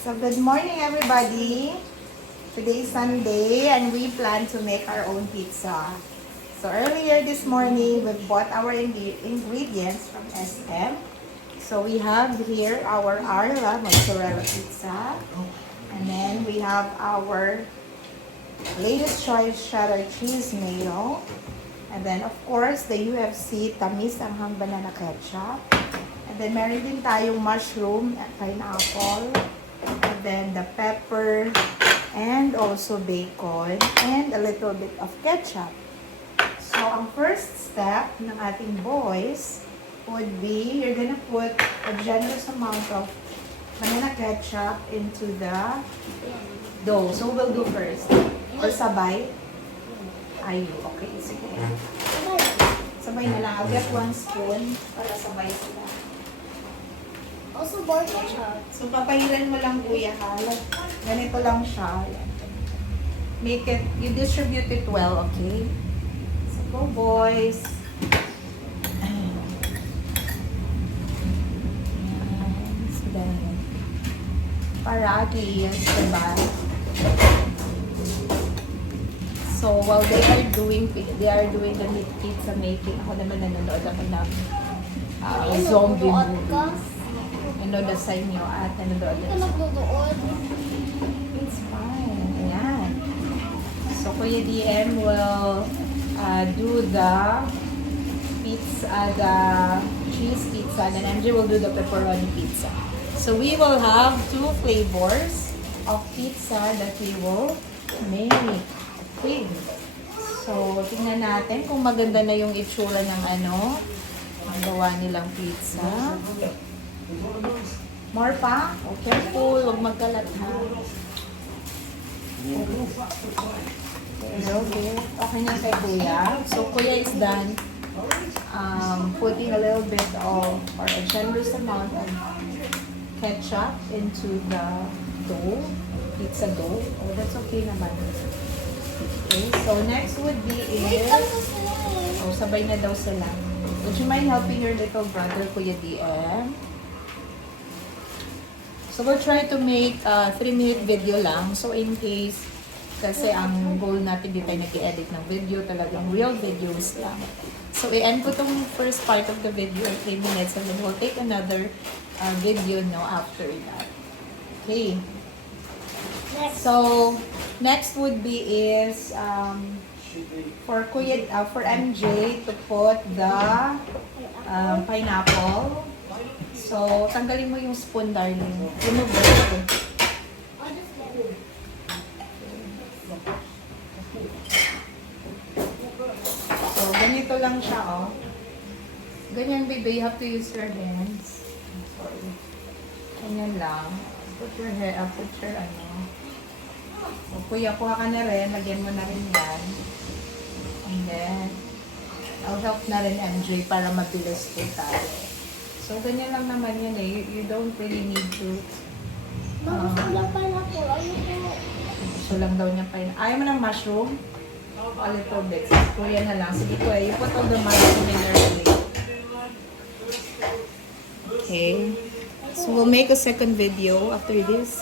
So good morning everybody. Today is Sunday and we plan to make our own pizza. So earlier this morning we bought our ingredients from SM. So we have here our Arla mozzarella pizza. And then we have our latest choice cheddar cheese mayo. And then of course the UFC tamis anghang banana ketchup. And then meron din tayong mushroom at pineapple. And then the pepper and also bacon and a little bit of ketchup. So ang first step ng ating boys would be you're gonna put a generous amount of banana ketchup into the dough. So we'll do first. Or sabay? Ayu. Okay, sige. Sabay na lang. I'll get 1 spoon para sabay sila. Also, boiled ketchup. So, papahiran mo lang kuya ha. Ganito lang siya. Make it, you distribute it well, okay? So, go boys. Ayan. So, then, parati, yes, diba? So, while they are doing the pizza making, ako naman nanonood ako ng zombie movie. Nanonood sa inyo at nanonood Hindi ka nagduduod. It's fine. Ayan. So, Kuya DM will do the pizza, the cheese pizza, and then MJ will do the pepperoni pizza. So, we will have 2 flavors of pizza that we will make. Okay. So, tingnan natin kung maganda na yung itsura ng ang gawa nilang pizza. More pa? Oh, careful. Huwag magkalat ha. Okay. Okay na kay Kuya. So, Kuya is done putting a little bit of, or a generous amount of ketchup into the dough. Pizza dough. Oh, that's okay naman. Okay. So, next would be is, oh, sabay na daw sila. Would you mind helping your little brother, Kuya DM? So, we'll try to make a 3-minute video lang. So, in case, kasi ang goal natin di tayo nag-edit ng video, talagang real videos lang. So, i-end ko tong first part of the video at 3 minutes and then we'll take another video after that. Okay. So, next would be is for MJ to put the pineapple. So, tanggalin mo yung spoon, darling. Remove the spoon. So, ganito lang siya, oh. Ganyan, baby. You have to use your hands. Sorry. Ganyan lang. Put your So, kuya, kuha ka na rin. Lagyan mo na rin yan. And then, I'll help na rin MJ para mabilis po tayo. So, ganyan lang naman yan eh. You don't really need to... Gusto lang pineapple. Ayoko. Gusto lang daw niya pineapple. Ayaw mo ng mushroom? A little bit. Kuya na lang. Sige ko you put all the mushroom in your plate. Okay. So, we'll make a second video after this.